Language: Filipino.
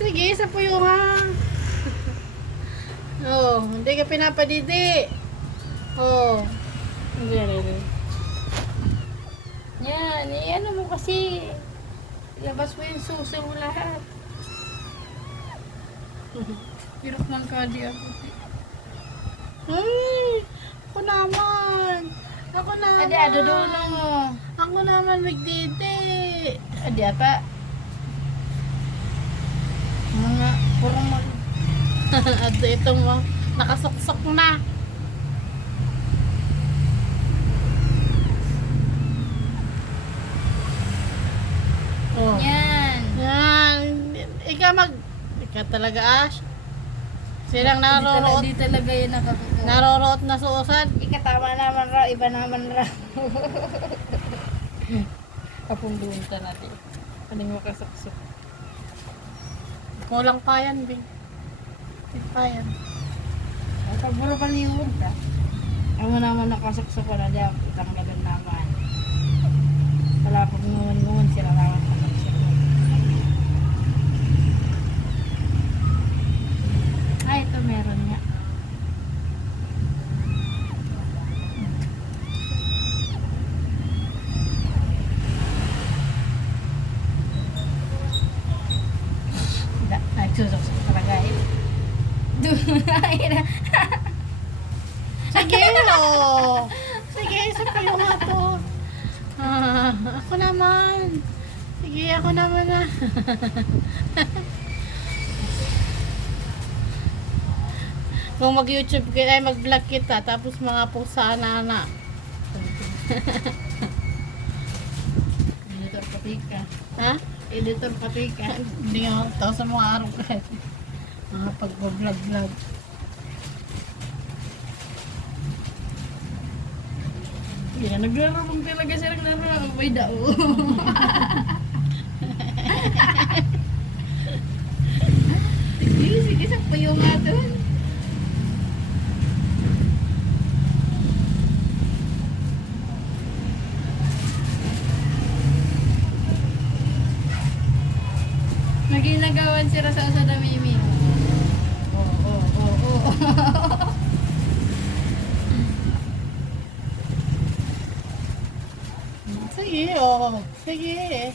Sige, isa po yung ha. Oh, hindi ka pinapadidi. Oh. Hindi. Yan, ano mo kasi. Labas mo yung susi mo lahat. Hirap man ka di ako. Ay, ako naman. Ako naman. Adi, adodolo mo. Ako naman magdidi. Adi, apa? Mga purong mag... At itong nakasuksok na. Oh. Yan. Yan. Ikaw talaga Ash. Silang Di talaga yun nakakagawa. naroroot na suusad. Ikatama naman raw, iba naman raw. Kapundunta natin. Kaling makasaksok. Kulang pa yan, Bing. Hindi pa yan. Ay, paburo paliwag ka. Ako naman nakasaksok ko na diyan. Itang lagan naman. Wala pag ngungan sila naman nakasaksok. Ay, ito meron nga. Nagsusuksok talaga eh. Ay na. Sige, oh. Sige, isa pa yung nga to. Ako naman. Sige, ako naman na. Kung mag-YouTube kita, ay mag-vlog kita, tapos mga pusa na. Editor pati ka. Ha? Editor pati ka. Hindi nga, tapos sa mga araw ka. Mga pag-vlog. Yan, naglaro talaga siya naglaro. May dao. Sige, sa payo nga doon. Naginagawan sila sa usa da mimi. Oo. Sige, oh. Sige.